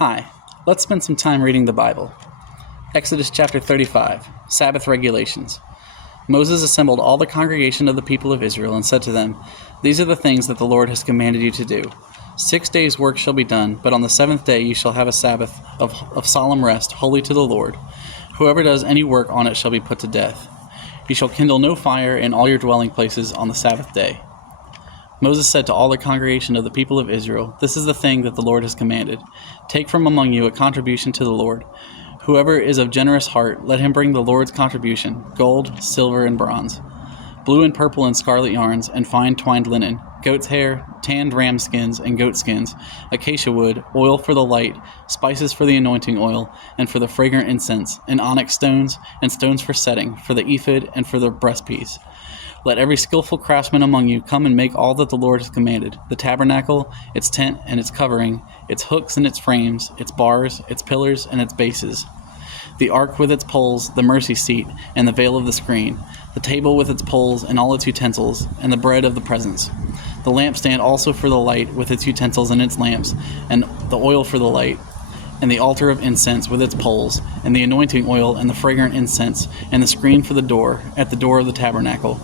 Hi, let's spend some time reading the Bible. Exodus chapter 35, Sabbath regulations. Moses assembled all the congregation of the people of Israel and said to them, "These are the things that the Lord has commanded you to do. 6 days' work shall be done, but on the seventh day you shall have a Sabbath of solemn rest, holy to the Lord. Whoever does any work on it shall be put to death. You shall kindle no fire in all your dwelling places on the Sabbath day." Moses said to all the congregation of the people of Israel, "This is the thing that the Lord has commanded. Take from among you a contribution to the Lord. Whoever is of generous heart, let him bring the Lord's contribution, gold, silver, and bronze, blue and purple and scarlet yarns, and fine twined linen, goat's hair, tanned ram skins and goat skins, acacia wood, oil for the light, spices for the anointing oil, and for the fragrant incense, and onyx stones, and stones for setting, for the ephod, and for the breastpiece. Let every skillful craftsman among you come and make all that the Lord has commanded, the tabernacle, its tent and its covering, its hooks and its frames, its bars, its pillars and its bases, the ark with its poles, the mercy seat, and the veil of the screen, the table with its poles and all its utensils, and the bread of the presence, the lampstand also for the light with its utensils and its lamps, and the oil for the light, and the altar of incense with its poles, and the anointing oil and the fragrant incense, and the screen for the door, at the door of the tabernacle,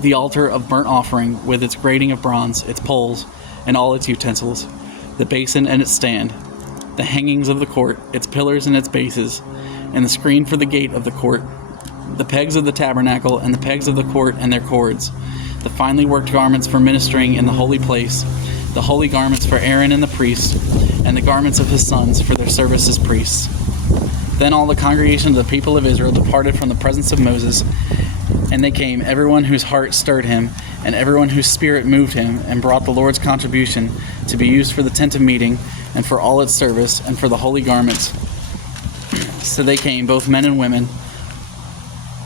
the altar of burnt offering with its grating of bronze, its poles, and all its utensils, the basin and its stand, the hangings of the court, its pillars and its bases, and the screen for the gate of the court, the pegs of the tabernacle, and the pegs of the court and their cords, the finely worked garments for ministering in the holy place, the holy garments for Aaron and the priests, and the garments of his sons for their service as priests. Then all the congregation of the people of Israel departed from the presence of Moses, and they came, everyone whose heart stirred him, and everyone whose spirit moved him, and brought the Lord's contribution to be used for the tent of meeting, and for all its service, and for the holy garments. So they came, both men and women.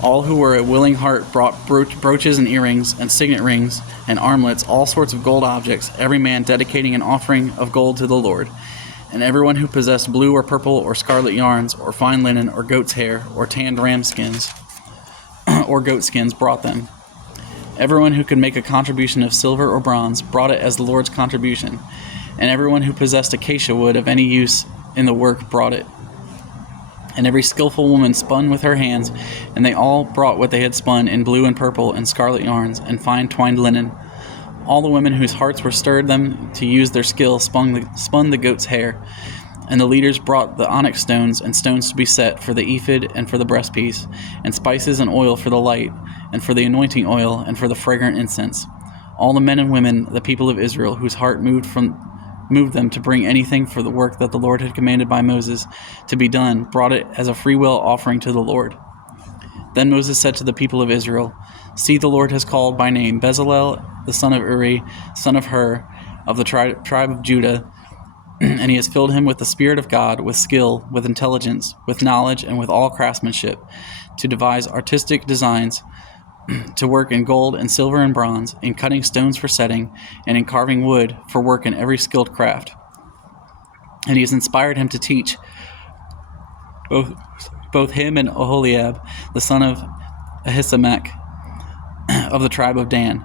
All who were a willing heart brought brooches and earrings, and signet rings, and armlets, all sorts of gold objects, every man dedicating an offering of gold to the Lord. And everyone who possessed blue or purple or scarlet yarns, or fine linen, or goat's hair, or tanned ram skins, or goat skins brought them. Everyone who could make a contribution of silver or bronze brought it as the Lord's contribution, and everyone who possessed acacia wood of any use in the work brought it. And every skillful woman spun with her hands, and they all brought what they had spun in blue and purple and scarlet yarns and fine twined linen. All the women whose hearts were stirred them to use their skill spun the goat's hair, and the leaders brought the onyx stones and stones to be set for the ephod and for the breastpiece, and spices and oil for the light, and for the anointing oil, and for the fragrant incense. All the men and women, the people of Israel, whose heart moved them to bring anything for the work that the Lord had commanded by Moses to be done, brought it as a freewill offering to the Lord. Then Moses said to the people of Israel, "See, the Lord has called by name Bezalel, the son of Uri, son of Hur, of the tribe of Judah, and he has filled him with the Spirit of God, with skill, with intelligence, with knowledge, and with all craftsmanship, to devise artistic designs, to work in gold and silver and bronze, in cutting stones for setting, and in carving wood, for work in every skilled craft. And he has inspired him to teach both him and Oholiab, the son of Ahisamach, of the tribe of Dan.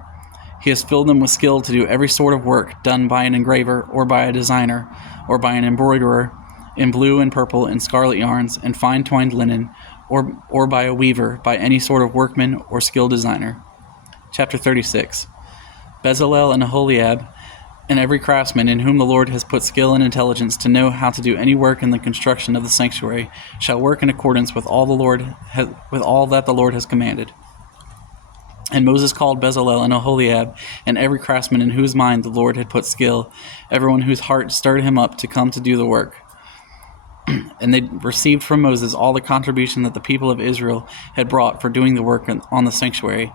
He has filled them with skill to do every sort of work done by an engraver, or by a designer, or by an embroiderer, in blue and purple and scarlet yarns and fine twined linen, or by a weaver, by any sort of workman or skilled designer." Chapter 36. Bezalel and Oholiab, and every craftsman in whom the Lord has put skill and intelligence to know how to do any work in the construction of the sanctuary, shall work in accordance with all that the Lord has commanded. And Moses called Bezalel and Oholiab, and every craftsman in whose mind the Lord had put skill, everyone whose heart stirred him up to come to do the work. And they received from Moses all the contribution that the people of Israel had brought for doing the work on the sanctuary.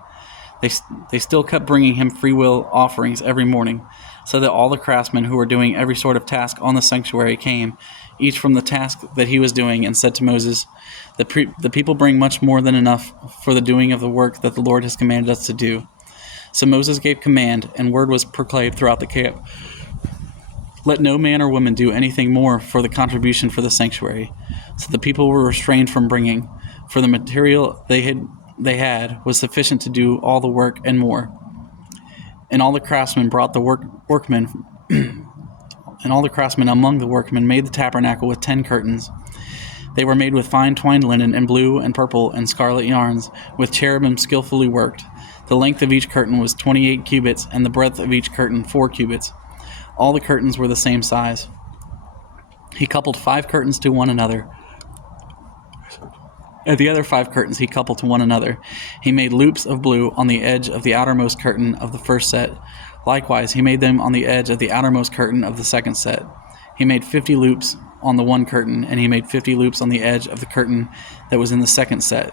They still kept bringing him freewill offerings every morning, so that all the craftsmen who were doing every sort of task on the sanctuary came, each from the task that he was doing, and said to Moses, The people bring much more than enough for the doing of the work that the Lord has commanded us to do." So Moses gave command, and word was proclaimed throughout the camp, "Let no man or woman do anything more for the contribution for the sanctuary." So the people were restrained from bringing, for the material they had was sufficient to do all the work and more. And all the craftsmen brought the workmen And all the craftsmen among the workmen made the tabernacle with 10 curtains. They were made with fine twined linen and blue and purple and scarlet yarns, with cherubim skillfully worked. The length of each curtain was 28 cubits, and the breadth of each curtain 4 cubits. All the curtains were the same size. He coupled 5 curtains to one another, and the other 5 curtains he coupled to one another. He made loops of blue on the edge of the outermost curtain of the first set. Likewise, he made them on the edge of the outermost curtain of the second set. He made 50 loops on the one curtain, and he made 50 loops on the edge of the curtain that was in the second set.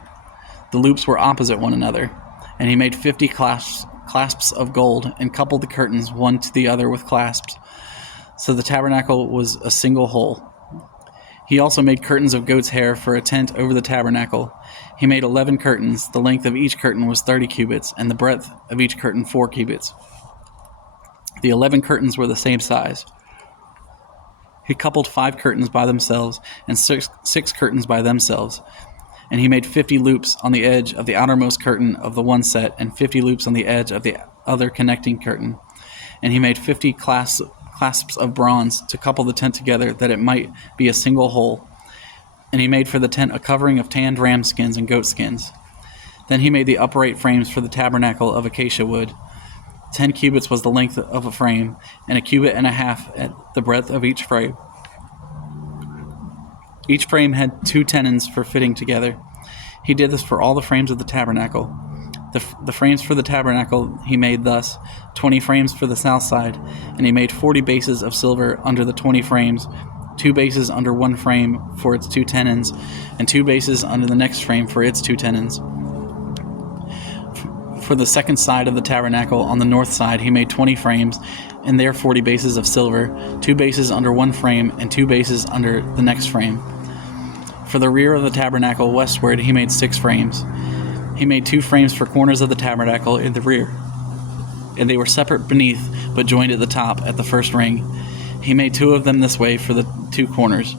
The loops were opposite one another, and he made 50 clasps of gold, and coupled the curtains one to the other with clasps. So the tabernacle was a single whole. He also made curtains of goat's hair for a tent over the tabernacle. He made 11 curtains. The length of each curtain was 30 cubits, and the breadth of each curtain 4 cubits. The 11 curtains were the same size. He coupled 5 curtains by themselves, and six curtains by themselves. And he made 50 loops on the edge of the outermost curtain of the one set, and 50 loops on the edge of the other connecting curtain. And he made 50 clasps of bronze to couple the tent together, that it might be a single whole. And he made for the tent a covering of tanned ram skins and goat skins. Then he made the upright frames for the tabernacle of acacia wood. 10 cubits was the length of a frame, and a cubit and a half at the breadth of each frame. Each frame had 2 tenons for fitting together. He did this for all the frames of the tabernacle. The frames for the tabernacle he made thus: 20 frames for the south side, and he made 40 bases of silver under the 20 frames, 2 bases under one frame for its 2 tenons, and 2 bases under the next frame for its 2 tenons. For the second side of the tabernacle on the north side he made 20 frames, and there 40 bases of silver, 2 bases under one frame, and 2 bases under the next frame. For the rear of the tabernacle westward he made 6 frames. He made 2 frames for corners of the tabernacle in the rear, and they were separate beneath, but joined at the top at the first ring. He made 2 of them this way for the 2 corners.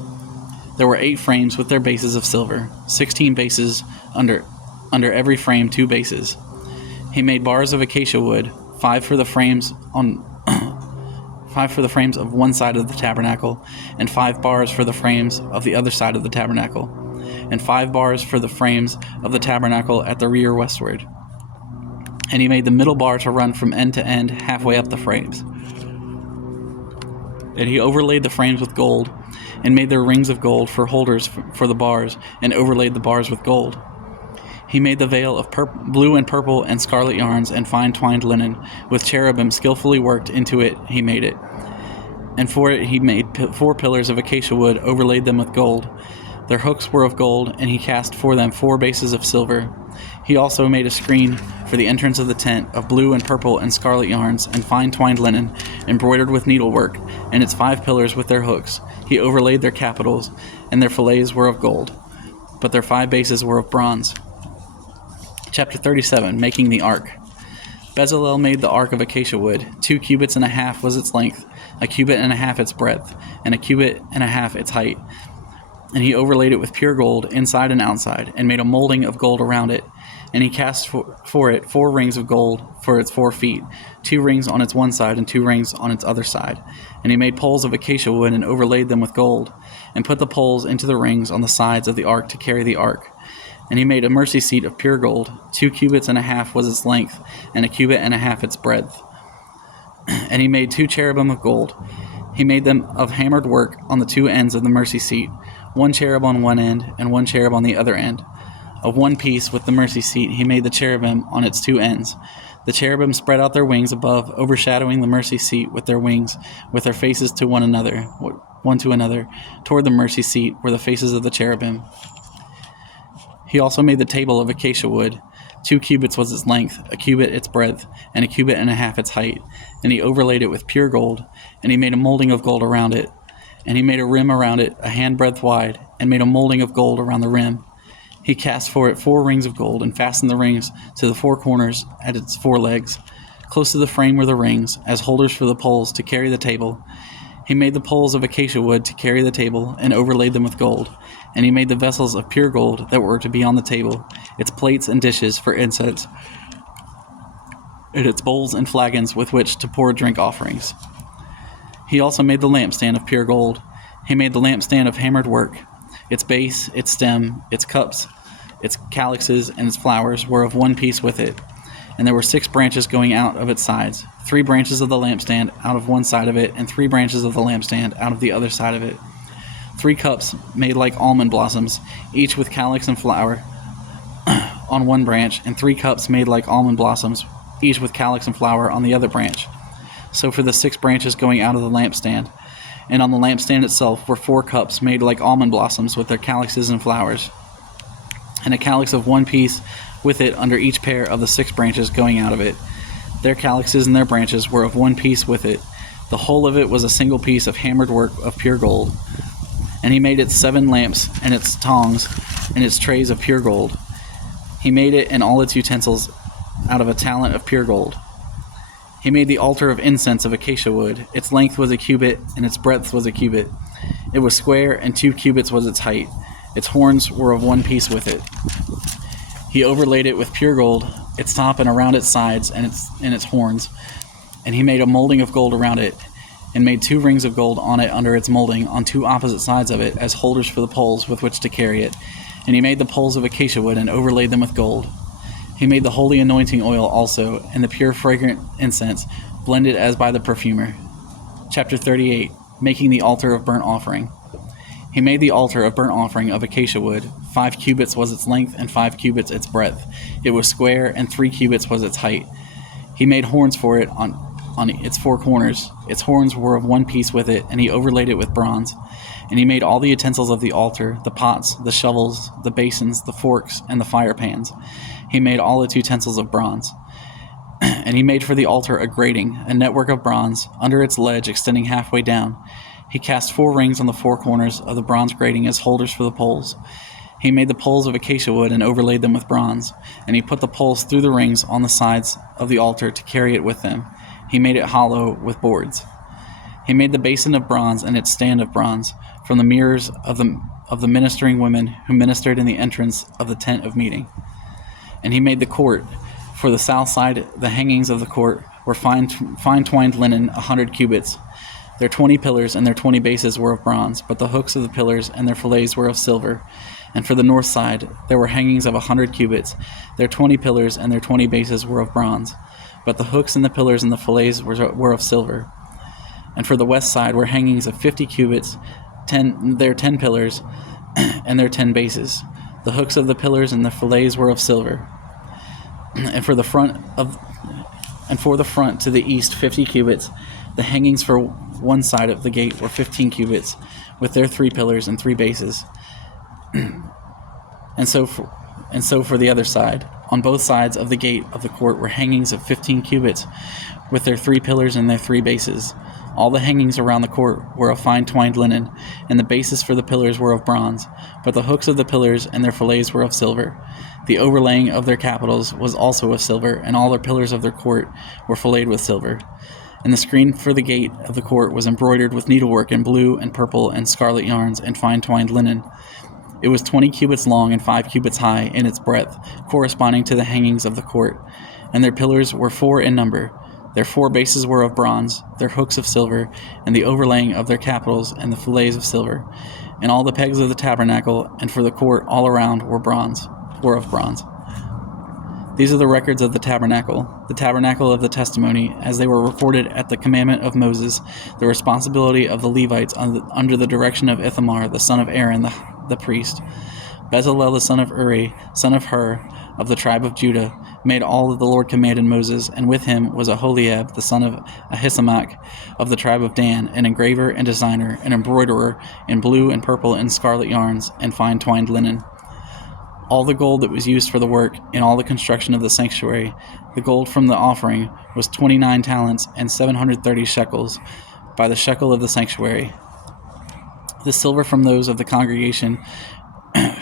There were 8 frames with their bases of silver, 16 bases under every frame 2 bases. He made bars of acacia wood, 5 for the frames of one side of the tabernacle, and 5 bars for the frames of the other side of the tabernacle, and 5 bars for the frames of the tabernacle at the rear westward. And he made the middle bar to run from end to end halfway up the frames. And he overlaid the frames with gold, and made their rings of gold for holders for the bars, and overlaid the bars with gold. He made the veil of blue and purple and scarlet yarns and fine twined linen, with cherubim skillfully worked into it he made it. And for it he made 4 pillars of acacia wood, overlaid them with gold. Their hooks were of gold, and he cast for them 4 bases of silver. He also made a screen for the entrance of the tent of blue and purple and scarlet yarns and fine twined linen, embroidered with needlework, and its 5 pillars with their hooks. He overlaid their capitals, and their fillets were of gold, but their 5 bases were of bronze. Chapter 37, Making the Ark. Bezalel made the ark of acacia wood. 2 cubits and a half was its length, a cubit and a half its breadth, and a cubit and a half its height. And he overlaid it with pure gold, inside and outside, and made a molding of gold around it. And he cast for it 4 rings of gold for its 4 feet, 2 rings on its one side and 2 rings on its other side. And he made poles of acacia wood and overlaid them with gold, and put the poles into the rings on the sides of the ark to carry the ark. And he made a mercy seat of pure gold. 2 cubits and a half was its length, and a cubit and a half its breadth. And he made 2 cherubim of gold. He made them of hammered work on the 2 ends of the mercy seat, 1 cherub on one end, and 1 cherub on the other end. Of one piece with the mercy seat he made the cherubim on its 2 ends. The cherubim spread out their wings above, overshadowing the mercy seat with their wings, with their faces to one another. Toward the mercy seat were the faces of the cherubim. He also made the table of acacia wood. 2 cubits was its length, a cubit its breadth, and a cubit and a half its height. And he overlaid it with pure gold, and he made a molding of gold around it. And he made a rim around it, a handbreadth wide, and made a molding of gold around the rim. He cast for it 4 rings of gold, and fastened the rings to the 4 corners at its 4 legs. Close to the frame were the rings, as holders for the poles to carry the table. He made the poles of acacia wood to carry the table, and overlaid them with gold. And he made the vessels of pure gold that were to be on the table, its plates and dishes for incense, and its bowls and flagons with which to pour drink offerings. He also made the lampstand of pure gold. He made the lampstand of hammered work. Its base, its stem, its cups, its calyxes, and its flowers were of one piece with it. And there were 6 branches going out of its sides, 3 branches of the lampstand out of one side of it, and 3 branches of the lampstand out of the other side of it. 3 cups made like almond blossoms, each with calyx and flower on one branch, and 3 cups made like almond blossoms, each with calyx and flower on the other branch. So for the 6 branches going out of the lampstand. And on the lampstand itself were 4 cups made like almond blossoms with their calyxes and flowers, and a calyx of one piece with it under each pair of the 6 branches going out of it. Their calyxes and their branches were of one piece with it. The whole of it was a single piece of hammered work of pure gold. And he made its 7 lamps, and its tongs, and its trays of pure gold. He made it and all its utensils out of a talent of pure gold. He made the altar of incense of acacia wood. Its length was a cubit, and its breadth was a cubit. It was square, and 2 cubits was its height. Its horns were of one piece with it. He overlaid it with pure gold, its top and around its sides and its horns. And he made a molding of gold around it, and made 2 rings of gold on it under its molding, on 2 opposite sides of it, as holders for the poles with which to carry it. And he made the poles of acacia wood, and overlaid them with gold. He made the holy anointing oil also, and the pure fragrant incense, blended as by the perfumer. Chapter 38, Making the altar of burnt offering. He made the altar of burnt offering of acacia wood. 5 cubits was its length, and 5 cubits its breadth. It was square, and 3 cubits was its height. He made horns for it on its 4 corners. Its horns were of one piece with it, and he overlaid it with bronze. And he made all the utensils of the altar, the pots, the shovels, the basins, the forks, and the fire pans. He made all its utensils of bronze. And he made for the altar a grating, a network of bronze, under its ledge extending halfway down. He cast 4 rings on the 4 corners of the bronze grating as holders for the poles. He made the poles of acacia wood and overlaid them with bronze. And he put the poles through the rings on the sides of the altar to carry it with them. He made it hollow with boards. He made the basin of bronze and its stand of bronze, from the mirrors of the ministering women who ministered in the entrance of the tent of meeting. And he made the court. For the south side, the hangings of the court were fine twined linen 100 cubits. Their 20 pillars and their 20 bases were of bronze, but the hooks of the pillars and their fillets were of silver. And for the north side, there were hangings of 100 cubits. Their 20 pillars and their 20 bases were of bronze, but the hooks and the pillars and the fillets were of silver. And for the west side were hangings of 50 cubits, their 10 pillars and their 10 bases. The hooks of the pillars and the fillets were of silver. And for the front to the east 50 cubits, the hangings for one side of the gate were 15 cubits, with their 3 pillars and 3 bases. And so for the other side, on both sides of the gate of the court were hangings of 15 cubits, with their 3 pillars and their 3 bases. All the hangings around the court were of fine twined linen, and the bases for the pillars were of bronze, but the hooks of the pillars and their fillets were of silver. The overlaying of their capitals was also of silver, and all the pillars of their court were filleted with silver. And the screen for the gate of the court was embroidered with needlework in blue and purple and scarlet yarns and fine twined linen. It was 20 cubits long and 5 cubits high in its breadth, corresponding to the hangings of the court. And their pillars were 4 in number. Their 4 bases were of bronze, their hooks of silver, and the overlaying of their capitals and the fillets of silver. And all the pegs of the tabernacle and for the court all around were of bronze. These are the records of the tabernacle of the testimony, as they were recorded at the commandment of Moses, the responsibility of the Levites under the direction of Ithamar, the son of Aaron, the priest. Bezalel, the son of Uri, son of Hur, of the tribe of Judah, made all that the Lord commanded Moses, and with him was Aholiab, the son of Ahisamach, of the tribe of Dan, an engraver and designer, an embroiderer in blue and purple and scarlet yarns, and fine twined linen. All the gold that was used for the work in all the construction of the sanctuary, the gold from the offering, was 29 talents and 730 shekels, by the shekel of the sanctuary. The silver from those of the congregation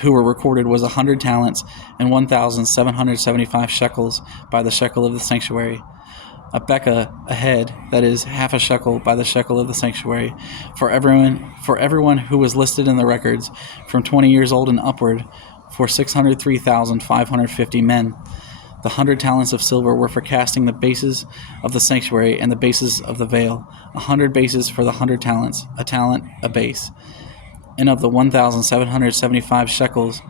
who were recorded was 100 talents and 1,775 shekels by the shekel of the sanctuary. A bekah, a head, that is, half a shekel by the shekel of the sanctuary, for everyone who was listed in the records, from 20 years old and upward, for 603,550 men. The 100 talents of silver were for casting the bases of the sanctuary and the bases of the veil, 100 bases for the 100 talents, a talent a base. And of the 1,775 shekels,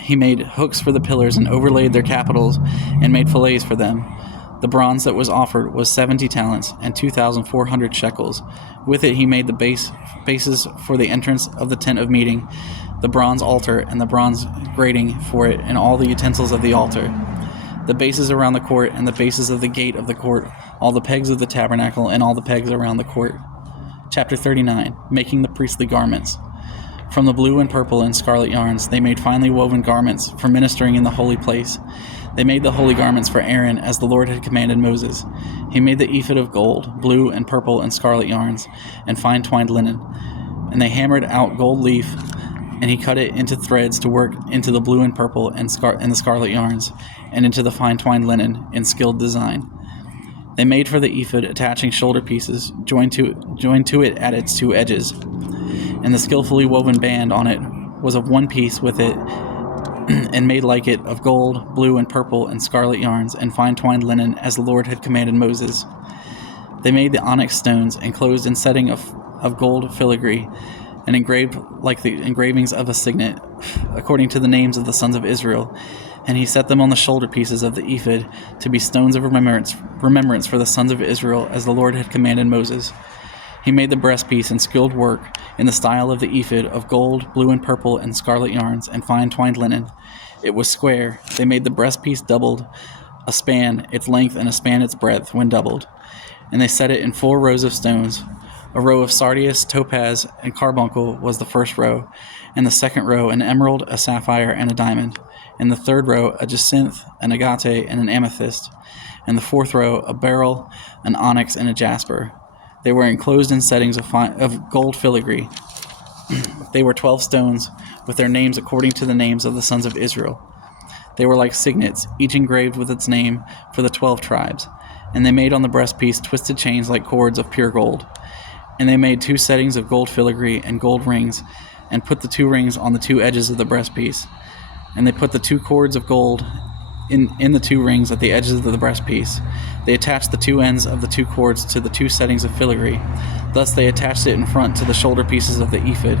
he made hooks for the pillars and overlaid their capitals and made fillets for them. The bronze that was offered was 70 talents and 2,400 shekels. With it he made the bases for the entrance of the tent of meeting, the bronze altar and the bronze grating for it, and all the utensils of the altar, the bases around the court and the bases of the gate of the court, all the pegs of the tabernacle and all the pegs around the court. Chapter 39, Making the Priestly Garments. From the blue and purple and scarlet yarns they made finely woven garments for ministering in the holy place. They made the holy garments for Aaron as the Lord had commanded Moses. He made the ephod of gold, blue and purple and scarlet yarns, and fine twined linen. And they hammered out gold leaf, and he cut it into threads to work into the blue and purple and the scarlet yarns, and into the fine twined linen in skilled design. They made for the ephod attaching shoulder pieces, joined to it at its two edges, and the skillfully woven band on it was of one piece with it, and made like it of gold, blue and purple and scarlet yarns, and fine twined linen, as the Lord had commanded Moses. They made the onyx stones, enclosed in setting of gold filigree, and engraved like the engravings of a signet, according to the names of the sons of Israel. And he set them on the shoulder pieces of the ephod to be stones of remembrance for the sons of Israel, as the Lord had commanded Moses. He made the breastpiece in skilled work in the style of the ephod of gold, blue and purple and scarlet yarns, and fine twined linen. It was square. They made the breastpiece doubled, a span its length and a span its breadth when doubled. And they set it in 4 rows of stones. A row of sardius, topaz, and carbuncle was the first row, and the second row an emerald, a sapphire, and a diamond, and the third row a jacinth, an agate, and an amethyst, and the fourth row a beryl, an onyx, and a jasper. They were enclosed in settings of gold filigree. They were 12 stones, with their names according to the names of the sons of Israel. They were like signets, each engraved with its name for the 12 tribes. And they made on the breastpiece twisted chains like cords of pure gold. And they made 2 settings of gold filigree and gold rings, and put the 2 rings on the 2 edges of the breastpiece. And they put the 2 cords of gold in the 2 rings at the edges of the breastpiece. They attached the 2 ends of the 2 cords to the 2 settings of filigree. Thus they attached it in front to the shoulder pieces of the ephod.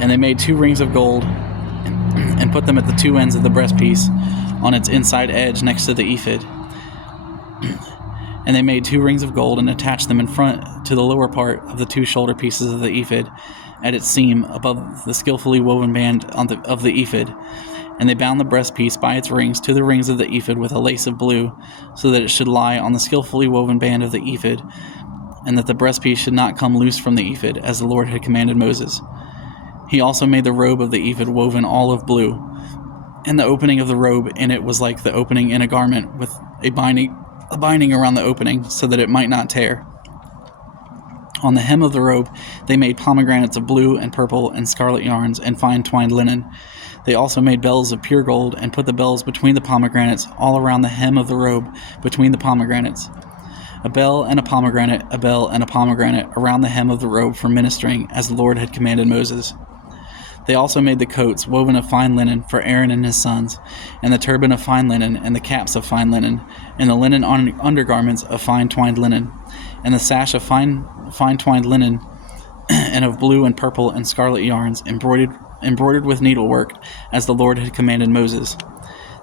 And they made 2 rings of gold and put them at the 2 ends of the breastpiece on its inside edge next to the ephod. And they made 2 rings of gold and attached them in front to the lower part of the 2 shoulder pieces of the ephod at its seam above the skillfully woven band of the ephod. And they bound the breastpiece by its rings to the rings of the ephod with a lace of blue, so that it should lie on the skillfully woven band of the ephod, and that the breastpiece should not come loose from the ephod, as the Lord had commanded Moses. He also made the robe of the ephod woven all of blue, and the opening of the robe in it was like the opening in a garment, with a binding around the opening, so that it might not tear. On the hem of the robe they made pomegranates of blue and purple and scarlet yarns and fine twined linen. They also made bells of pure gold, and put the bells between the pomegranates all around the hem of the robe between the pomegranates. A bell and a pomegranate, a bell and a pomegranate around the hem of the robe for ministering, as the Lord had commanded Moses. They also made the coats woven of fine linen for Aaron and his sons, and the turban of fine linen, and the caps of fine linen, and the linen undergarments of fine twined linen, and the sash of fine twined linen, and of blue and purple and scarlet yarns, embroidered with needlework, as the Lord had commanded Moses.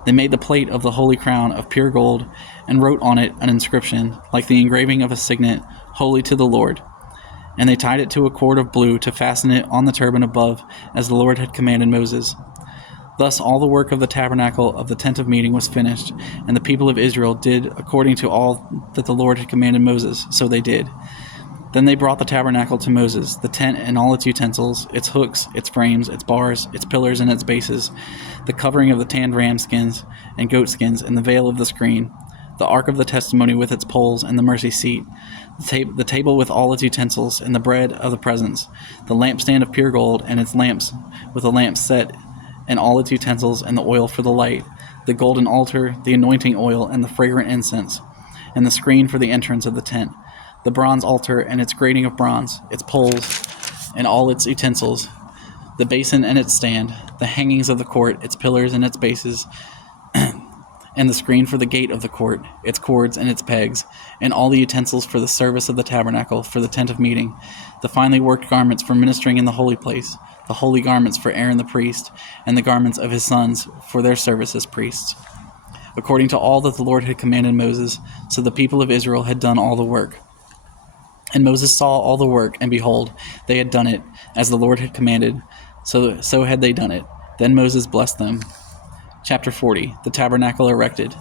They made the plate of the holy crown of pure gold, and wrote on it an inscription, like the engraving of a signet, Holy to the Lord. And they tied it to a cord of blue to fasten it on the turban above, as the Lord had commanded Moses. Thus all the work of the tabernacle of the tent of meeting was finished, and the people of Israel did according to all that the Lord had commanded Moses, so they did. Then they brought the tabernacle to Moses, the tent and all its utensils, its hooks, its frames, its bars, its pillars and its bases, the covering of the tanned ram skins and goat skins, and the veil of the screen, the ark of the testimony with its poles and the mercy seat, the table with all its utensils, and the bread of the presence, the lampstand of pure gold and its lamps with the lamps set, and all its utensils, and the oil for the light, the golden altar, the anointing oil, and the fragrant incense, and the screen for the entrance of the tent, the bronze altar and its grating of bronze, its poles, and all its utensils, the basin and its stand, the hangings of the court, its pillars and its bases, and the screen for the gate of the court, its cords and its pegs, and all the utensils for the service of the tabernacle, for the tent of meeting, the finely worked garments for ministering in the holy place, the holy garments for Aaron the priest, and the garments of his sons for their service as priests, according to all that the Lord had commanded Moses. So the people of Israel had done all the work. And Moses saw all the work, and behold, they had done it, as the Lord had commanded, so had they done it. Then Moses blessed them. Chapter 40, the tabernacle erected.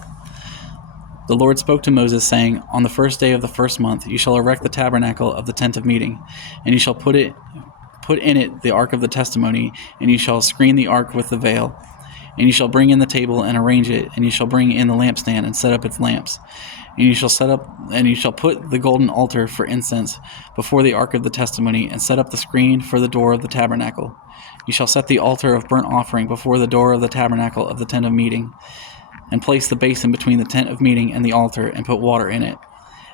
The Lord spoke to Moses, saying, On the first day of the first month you shall erect the tabernacle of the tent of meeting, and you shall put in it the ark of the testimony, and you shall screen the ark with the veil. And you shall bring in the table and arrange it, and you shall bring in the lampstand and set up its lamps. And you shall put the golden altar for incense before the ark of the testimony, and set up the screen for the door of the tabernacle. You shall set the altar of burnt offering before the door of the tabernacle of the tent of meeting, and place the basin between the tent of meeting and the altar, and put water in it.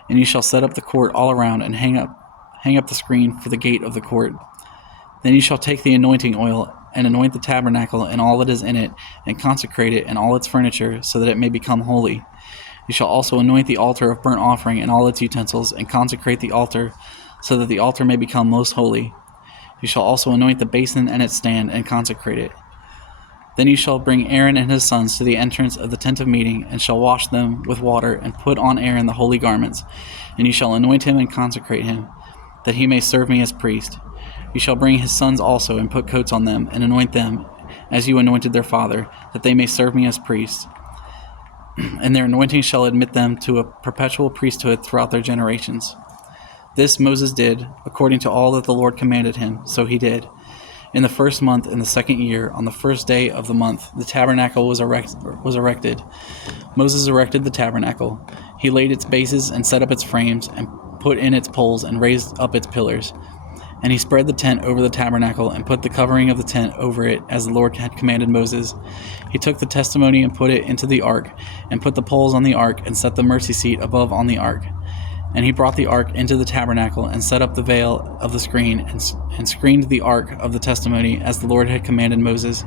And you shall set up the court all around, and hang up the screen for the gate of the court. Then you shall take the anointing oil, and anoint the tabernacle and all that is in it, and consecrate it and all its furniture, so that it may become holy. You shall also anoint the altar of burnt offering and all its utensils, and consecrate the altar, so that the altar may become most holy. You shall also anoint the basin and its stand, and consecrate it. Then you shall bring Aaron and his sons to the entrance of the tent of meeting, and shall wash them with water, and put on Aaron the holy garments. And you shall anoint him and consecrate him, that he may serve me as priest. You shall bring his sons also, and put coats on them, and anoint them, as you anointed their father, that they may serve me as priests. And their anointing shall admit them to a perpetual priesthood throughout their generations. This Moses did, according to all that the Lord commanded him, so he did. In the first month, in the second year, on the first day of the month, the tabernacle was erected. Moses erected the tabernacle. He laid its bases and set up its frames, and put in its poles and raised up its pillars. And he spread the tent over the tabernacle, and put the covering of the tent over it, as the Lord had commanded Moses. He took the testimony and put it into the ark, and put the poles on the ark, and set the mercy seat above on the ark. And he brought the ark into the tabernacle, and set up the veil of the screen, and screened the ark of the testimony, as the Lord had commanded Moses.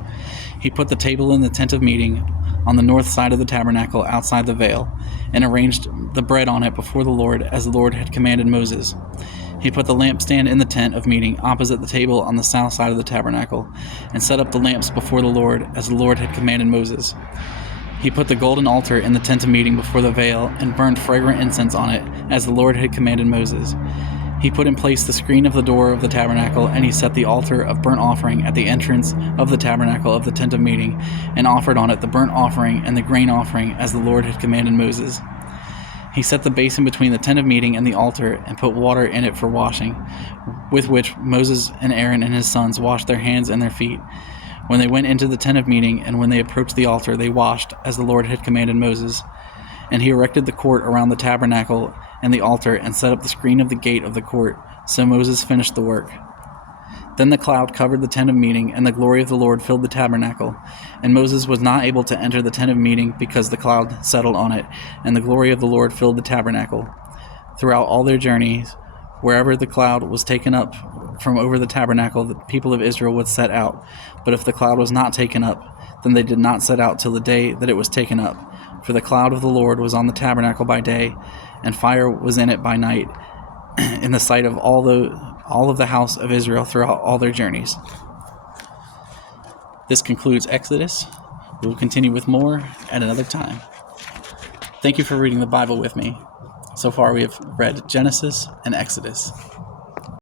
He put the table in the tent of meeting on the north side of the tabernacle outside the veil, and arranged the bread on it before the Lord, as the Lord had commanded Moses. He put the lampstand in the tent of meeting opposite the table on the south side of the tabernacle, and set up the lamps before the Lord, as the Lord had commanded Moses. He put the golden altar in the tent of meeting before the veil, and burned fragrant incense on it, as the Lord had commanded Moses. He put in place the screen of the door of the tabernacle, and he set the altar of burnt offering at the entrance of the tabernacle of the tent of meeting, and offered on it the burnt offering and the grain offering, as the Lord had commanded Moses. He set the basin between the tent of meeting and the altar, and put water in it for washing, with which Moses and Aaron and his sons washed their hands and their feet. When they went into the tent of meeting, and when they approached the altar, they washed, as the Lord had commanded Moses. And he erected the court around the tabernacle and the altar, and set up the screen of the gate of the court. So Moses finished the work. Then the cloud covered the tent of meeting, and the glory of the Lord filled the tabernacle. And Moses was not able to enter the tent of meeting, because the cloud settled on it, and the glory of the Lord filled the tabernacle. Throughout all their journeys, wherever the cloud was taken up from over the tabernacle, the people of Israel would set out. But if the cloud was not taken up, then they did not set out till the day that it was taken up. For the cloud of the Lord was on the tabernacle by day, and fire was in it by night, in the sight of all of the house of Israel throughout all their journeys. This concludes Exodus. We will continue with more at another time. Thank you for reading the Bible with me. So far we have read Genesis and Exodus.